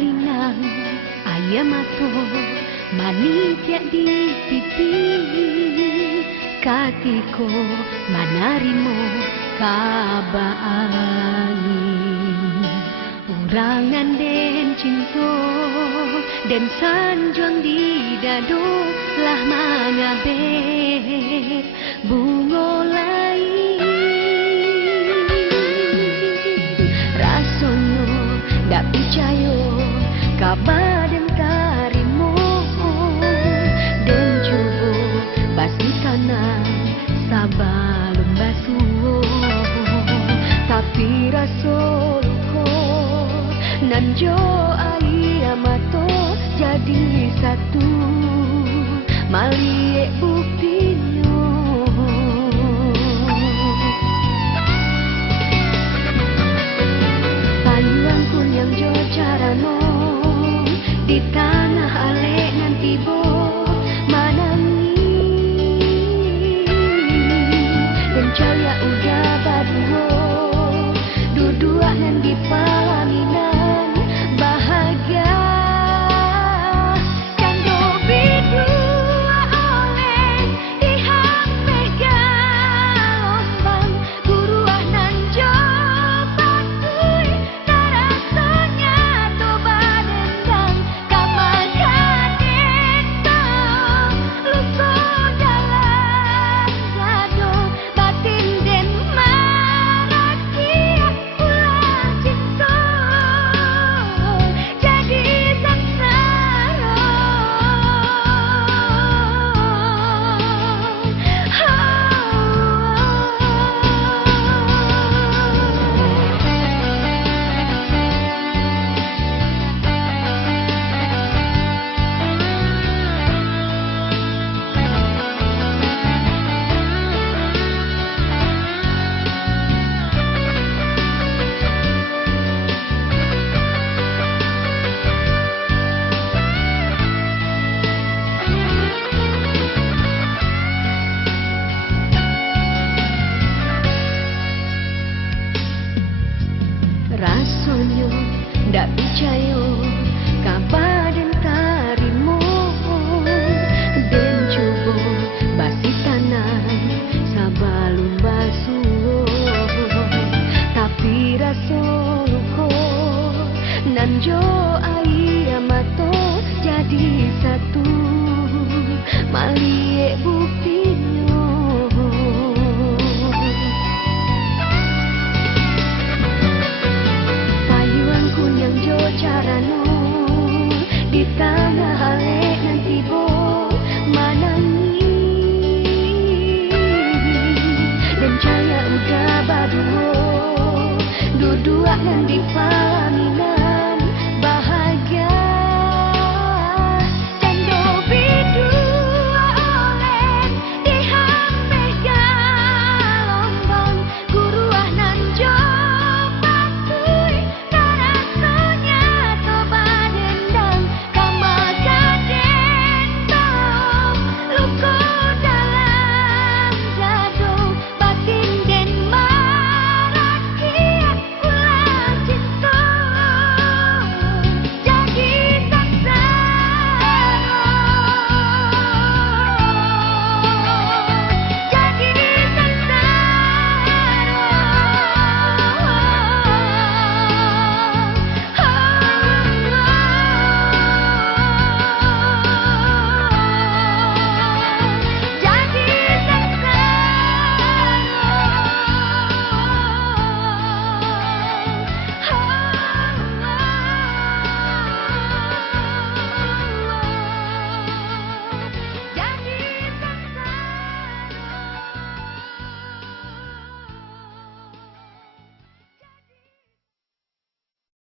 balinang ayam ato manis tiak di pipi katiko manarimo kabaangin urangan den cinto den sanjuang di dado lah mangabet bungo lain rasono dak percaya kabar den tarimo den jubo basi tanah sabalum basuh tapi rasolko nanjo ayamato jadi satu maliek buktinya payuan pun yang jo carano di tanah alek nanti bo manangi dan caya udah baduo duduk dan di palaminan bahagia cando bidua oleh ihak megalombang guruah nan jopakui narasanya toba dendang kamakadeto luko jalan gado batin den marakia ulah cinta jadi sangsara rasonyo ndak percaya kabar den tarimo den coba basi tanah sabalum basuh tapi rasolko nanjo ayamato jadi satu maliek buktinya payuan kun yang jo carano di tanah alek nanti bo manangi dan caya udah baduo duduk dan di